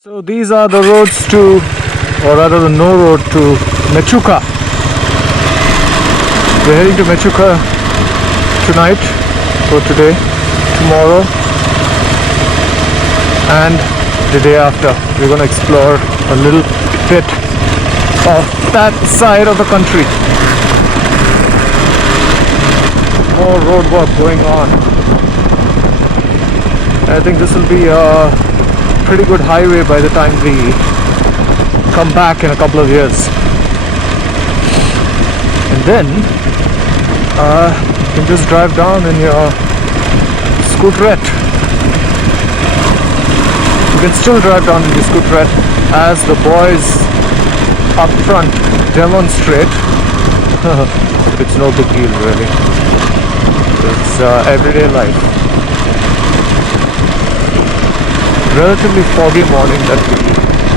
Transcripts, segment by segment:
So these are the roads to, or rather the no road to Mechuka. We're heading to Mechuka tonight, so today, tomorrow, and the day after. We're going to explore a little bit of that side of the country. More road work going on. I think this will be a pretty good highway by the time we come back in a couple of years. And then you can just drive down in your scooterette. You can still drive down in your scooterette as the boys up front demonstrate. It's no big deal really. It's everyday life. Relatively foggy morning that we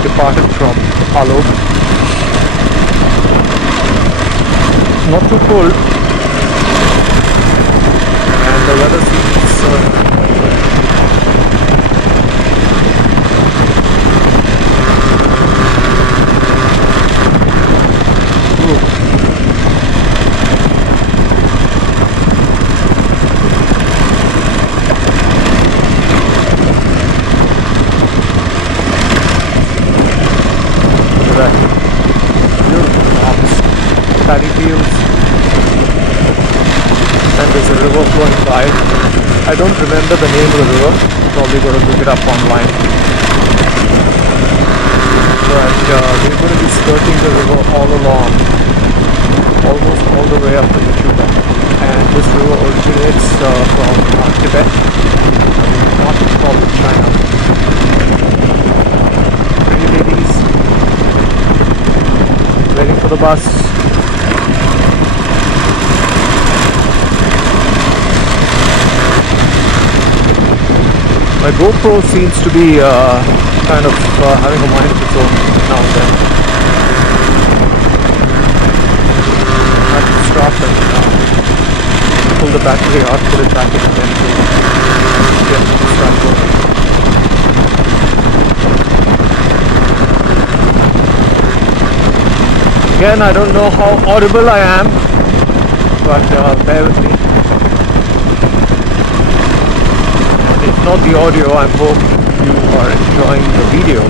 departed from Alo. Not too cold, and the weather seems paddy fields, and there's a river flowing by. I don't remember the name of the river, probably going to look it up online. But we're going to be skirting the river all along, almost all the way up to Mechuka. And this river originates from Tibet, not from China. Pretty ladies waiting for the bus. My GoPro seems to be kind of having a mind of its own now and then. I have to stop and pull the battery out, put it back in again to get it to start going. Again, I don't know how audible I am, but bear with me. If not the audio, I hope you are enjoying the video,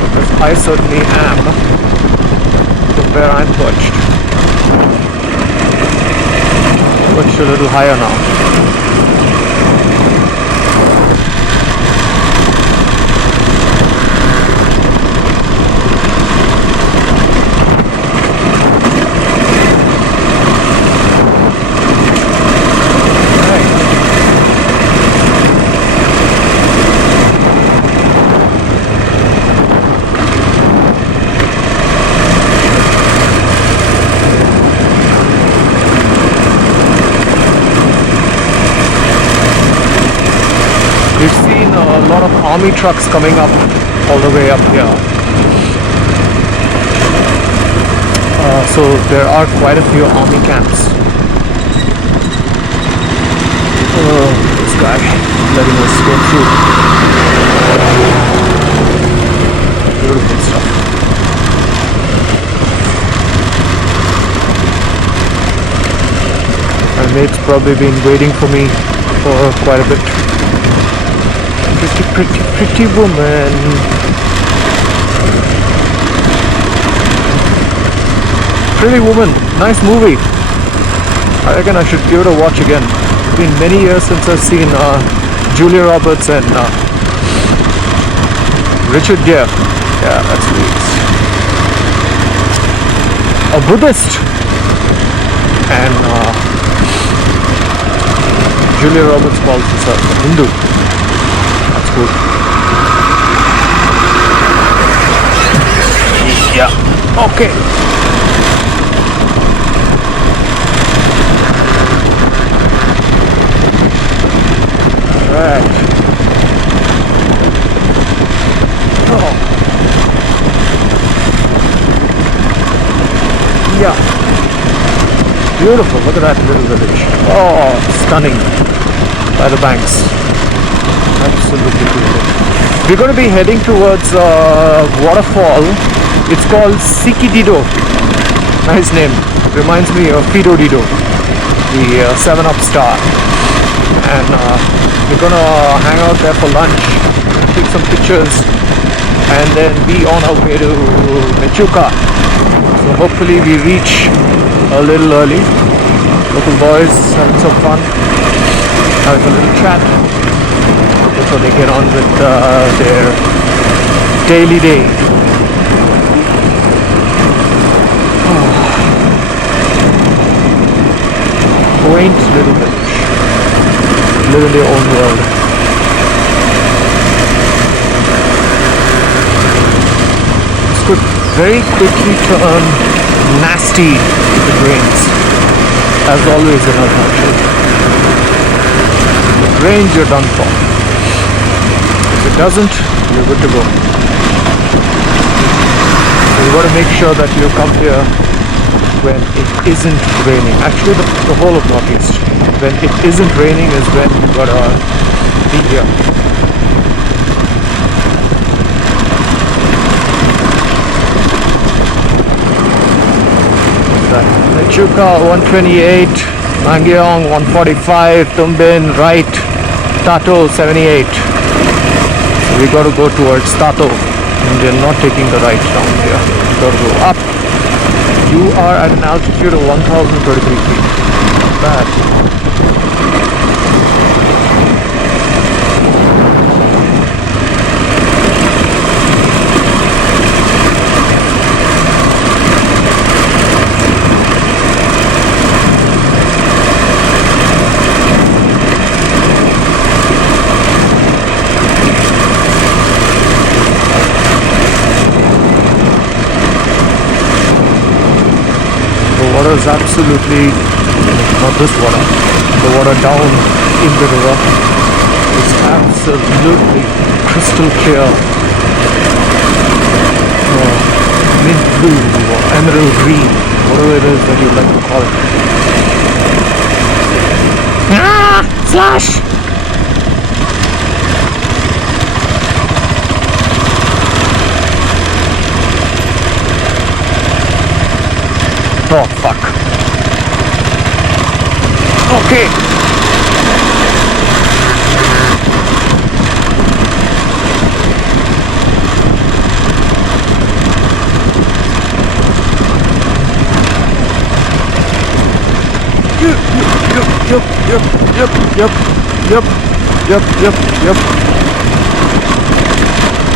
because I certainly am from where I'm perched. Perched a little higher now. We've seen a lot of army trucks coming up all the way up here. So there are quite a few army camps. This guy letting us go through. Beautiful stuff. My mate's probably been waiting for me for quite a bit. Pretty woman. Pretty Woman, nice movie. I reckon I should give it a watch again. It's been many years since I've seen Julia Roberts and Richard Gere. Yeah, that's sweet. A Buddhist and Julia Roberts calls herself a Hindu. That's cool. Yeah, okay. Alright. Oh. Yeah. Beautiful. Look at that little village. Oh, stunning. By the banks. Absolutely beautiful. We're going to be heading towards a waterfall. It's called Sikidido. Nice name. Reminds me of Fido Dido, the 7-Up star. And we're going to hang out there for lunch, take some pictures, and then be on our way to Mechuka. So hopefully we reach a little early. Local boys having some fun, having a little chat before they get on with their daily day. Quaint little village, live in their own world. This could very quickly turn nasty if it rains, as always in Arunachal. If it rains, you're done for. If it doesn't, you're good to go. So you got to make sure that you come here when it isn't raining. Actually, the whole of Northeast. When it isn't raining is when you gotta be here. Mechuka 128, Mangyong 145, Tumbin right, Tato 78. So we gotta go towards Tato, and we're not taking the right down here. We gotta go up. You are at an altitude of 1033 feet. Not bad. Is absolutely, not this water, the water down in the river is absolutely crystal clear. Mint blue or emerald green, whatever it is that you like to call it. Ah! Slash! Oh fuck. Okay.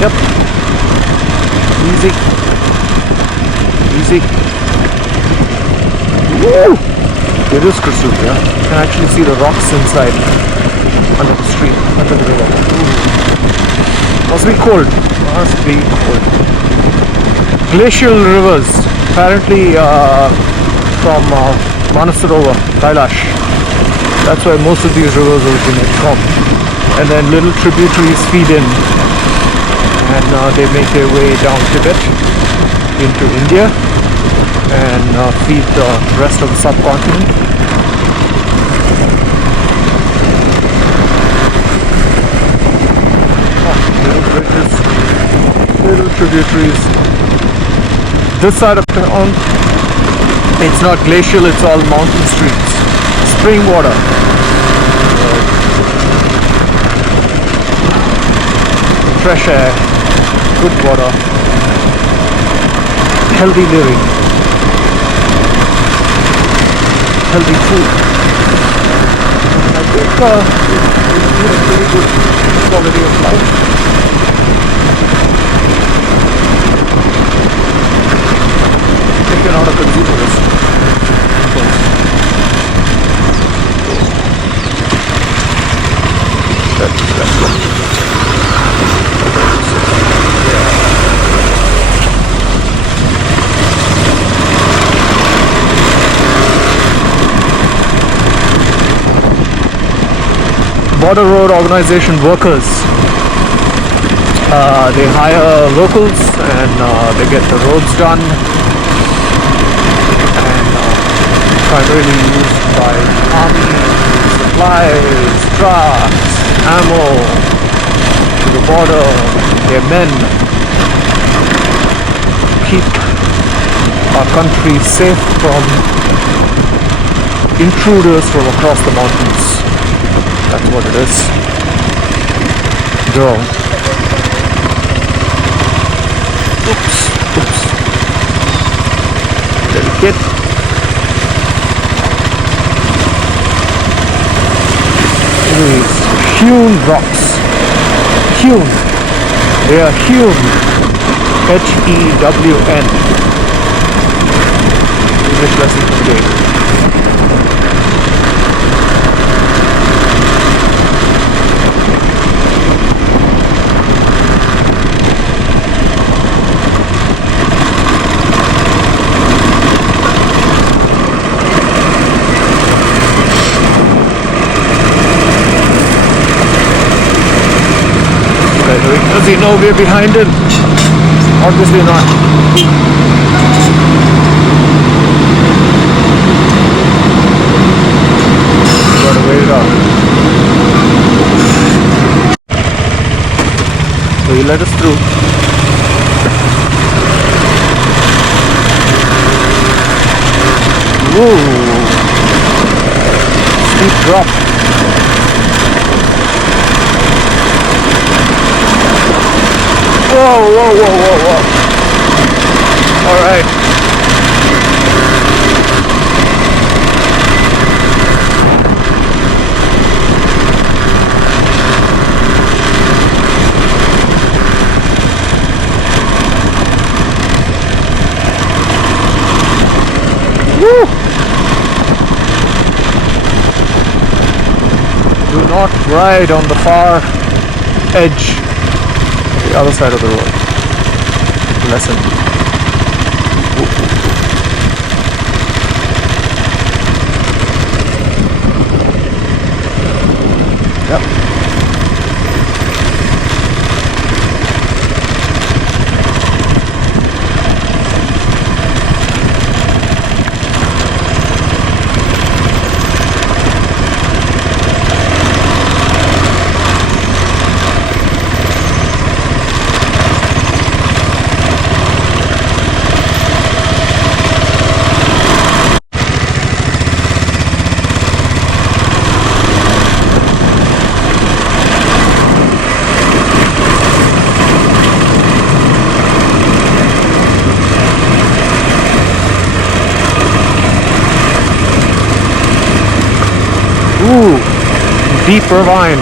Yep. Easy. Woo! It is crystal clear. You can actually see the rocks inside, under the stream, under the river. Ooh. Must be cold. Glacial rivers, apparently from Manasarovar, Kailash. That's where most of these rivers originate from. And then little tributaries feed in, and they make their way down Tibet into India and feed the rest of the subcontinent. Little bridges, little tributaries. This side of town, it's not glacial, it's all mountain streams. Spring water. Fresh air, good water, healthy living. Healthy food. I think it's a pretty good quality of life. If you're not a consumerist, of course. That's good. Border Road Organization workers. They hire locals and they get the roads done, and primarily used by army, supplies, trucks, ammo, to the border. Their men keep our country safe from intruders from across the mountains. That's what it is. Go. Oops. Little kid. These hewn rocks. Hewn. They are hewn. H-E-W-N. English lesson for the day. Does he know we're behind him? Obviously not. Gotta wait it out. So he let us through. Whoa! Steep drop. Whoa. All right. Woo! Do not ride on the far edge. The other side of the road. Lesson. Yep. Ooh, deep ravine.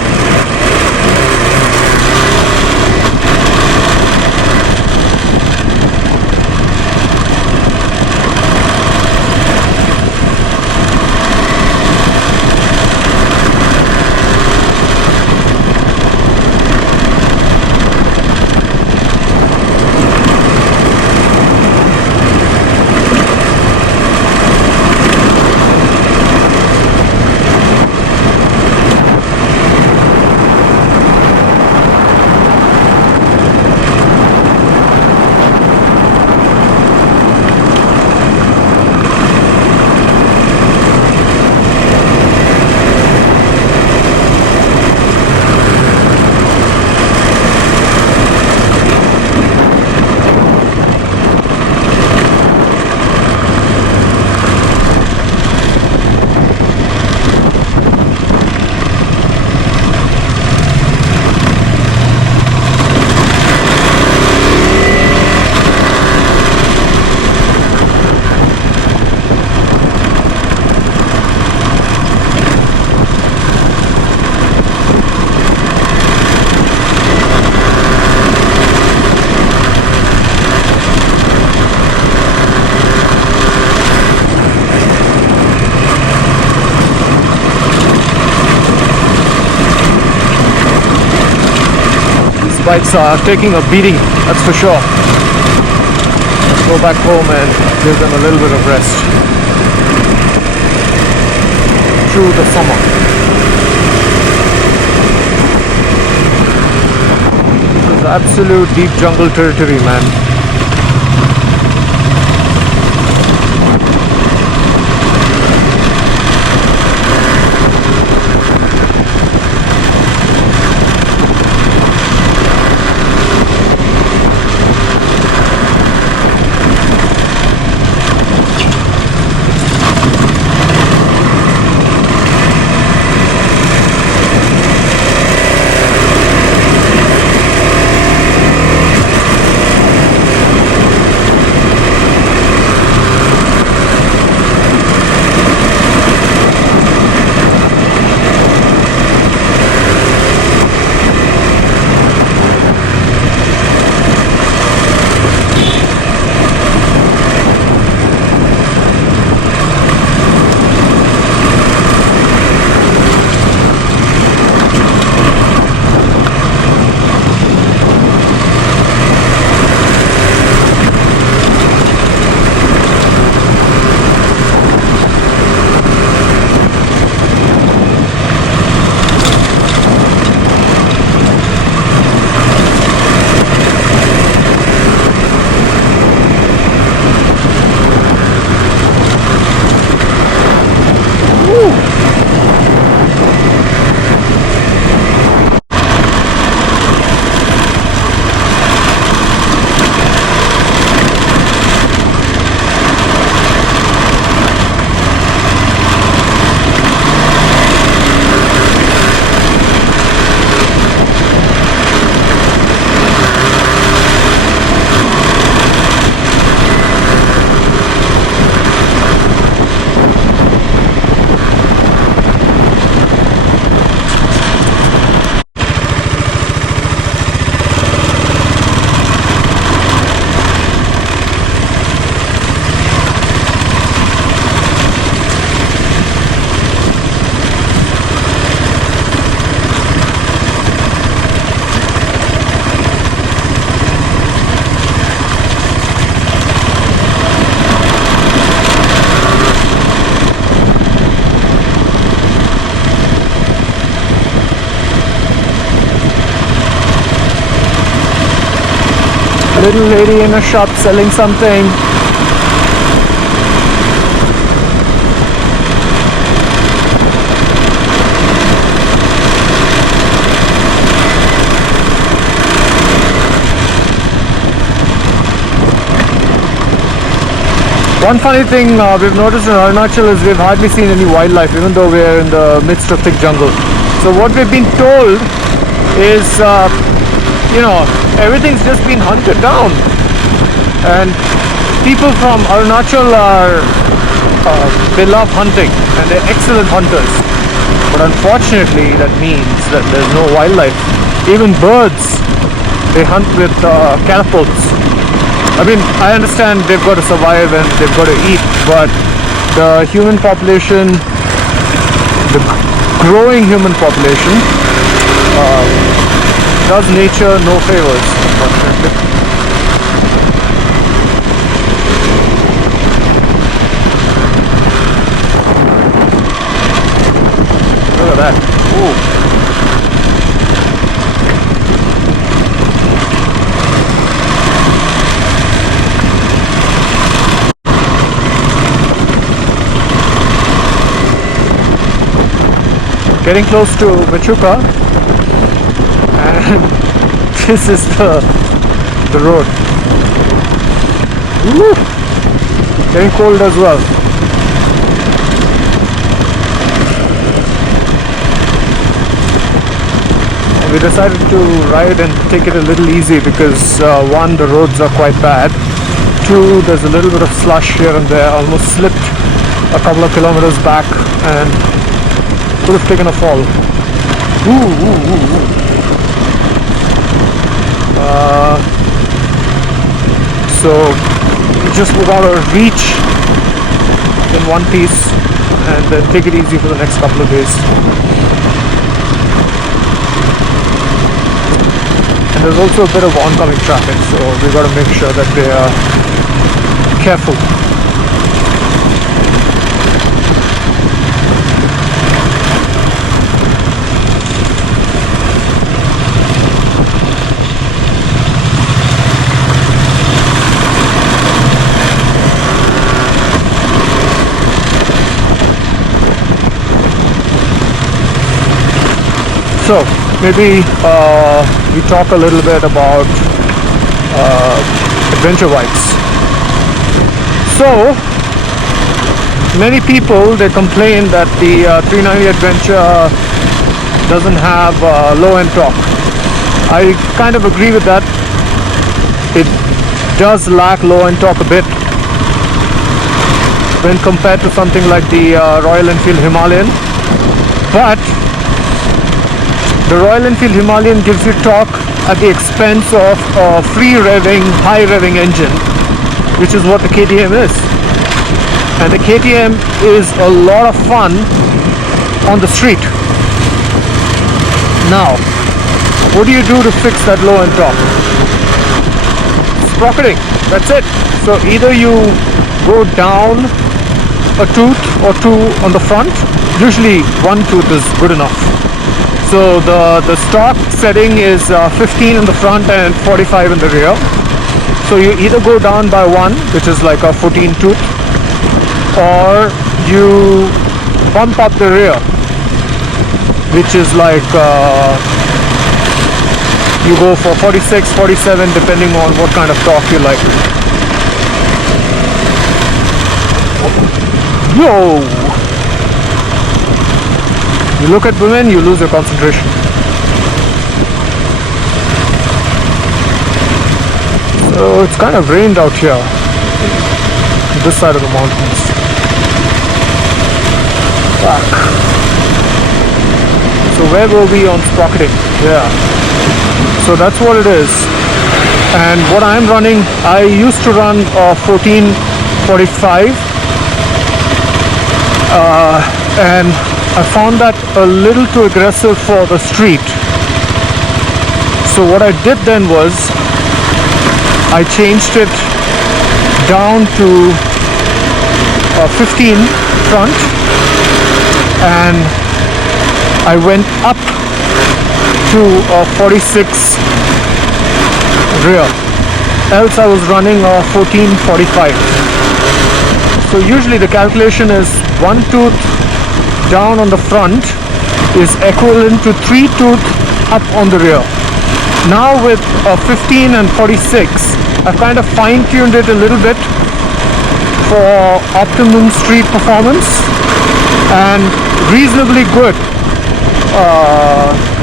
Bikes are taking a beating, that's for sure. Let's go back home and give them a little bit of rest through the summer. This is absolute deep jungle territory, man. little lady in a shop selling something. One funny thing we've noticed in Arunachal is we've hardly seen any wildlife, even though we're in the midst of thick jungle. So what we've been told is, everything's just been hunted down. And people from Arunachal they love hunting and they're excellent hunters. But unfortunately, that means that there's no wildlife. Even birds, they hunt with catapults. I mean, I understand they've got to survive and they've got to eat, but the human population, the growing human population, does nature no favors, unfortunately. Look at that. Ooh. Getting close to Mechuka, and this is the road. Woo! Getting cold as well. We decided to ride and take it a little easy because one, the roads are quite bad. Two, there's a little bit of slush here and there. Almost slipped a couple of kilometers back and could have taken a fall. So just gotta reach in one piece and then take it easy for the next couple of days. And there's also a bit of oncoming traffic, so we gotta make sure that they are careful. So maybe we talk a little bit about adventure bikes. So many people, they complain that the 390 Adventure doesn't have low-end torque. I kind of agree with that. It does lack low-end torque a bit when compared to something like the Royal Enfield Himalayan, but the Royal Enfield Himalayan gives you torque at the expense of a free revving, high revving engine, which is what the KTM is. And the KTM is a lot of fun on the street. Now, what do you do to fix that low end torque? Sprocketing, that's it. So either you go down a tooth or two on the front. Usually one tooth is good enough. So the stock setting is 15 in the front and 45 in the rear. So you either go down by one, which is like a 14 tooth, or you bump up the rear, which is like you go for 46, 47, depending on what kind of torque you like. Yo! You look at women, you lose your concentration. So it's kind of rained out here, this side of the mountains. Fuck. So where were we on sprocketing? Yeah. So that's what it is. And what I'm running, I used to run 1445. And I found that a little too aggressive for the street. So what I did then was I changed it down to 15 front, and I went up to 46 rear. else I was running a 1445. So usually the calculation is 1 tooth down on the front is equivalent to 3 tooth up on the rear. Now with a 15 and 46, I've kind of fine-tuned it a little bit for optimum street performance and reasonably good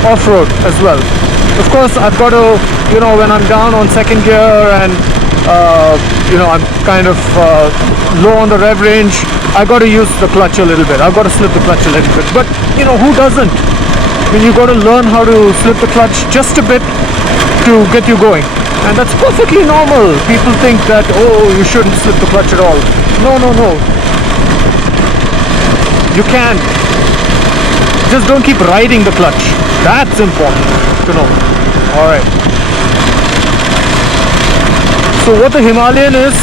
off-road as well. Of course, I've got to, when I'm down on second gear and I'm kind of low on the rev range, I got to use the clutch a little bit. I've got to slip the clutch a little bit. But who doesn't? I mean, you got to learn how to slip the clutch just a bit to get you going, and that's perfectly normal. People think that, oh, you shouldn't slip the clutch at all. No. You can. Just don't keep riding the clutch. That's important to know. Alright. So what the Himalayan is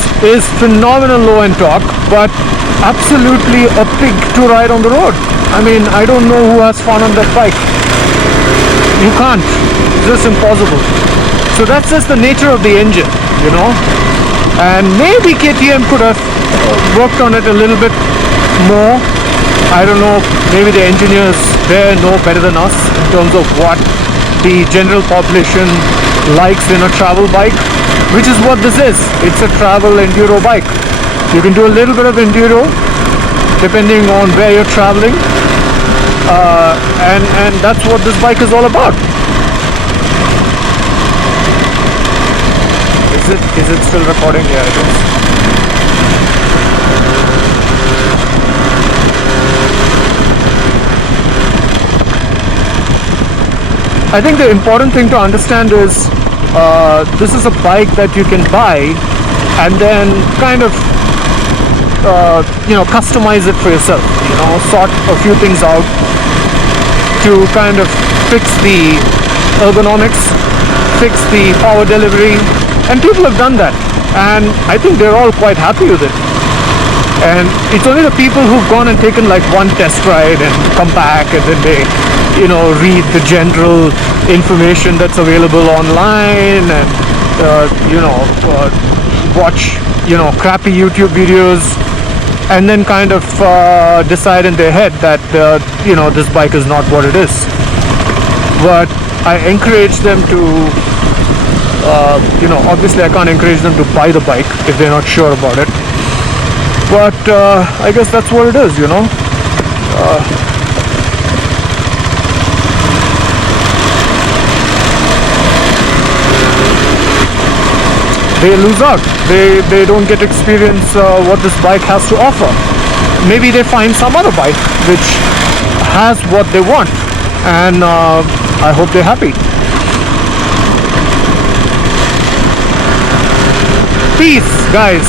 phenomenal low end torque, but absolutely a pig to ride on the road. I mean, I don't know who has fun on that bike. You can't. It's just impossible. So that's just the nature of the engine, And maybe KTM could have worked on it a little bit more. I don't know, maybe the engineers there know better than us in terms of what the general population likes in a travel bike, which is what this is. It's a travel enduro bike. You can do a little bit of enduro depending on where you're traveling, and that's what this bike is all about. Is it still recording? Yeah, it is. I think the important thing to understand is this is a bike that you can buy and then kind of customize it for yourself, sort a few things out to kind of fix the ergonomics, fix the power delivery, and people have done that, and I think they're all quite happy with it. And it's only the people who've gone and taken like one test ride and come back and then they read the general information that's available online and watch crappy YouTube videos and then kind of decide in their head that this bike is not what it is. But I encourage them to obviously I can't encourage them to buy the bike if they're not sure about it, but I guess that's what it is. They lose out. They don't get to experience what this bike has to offer. Maybe they find some other bike which has what they want, and I hope they're happy. Peace, guys.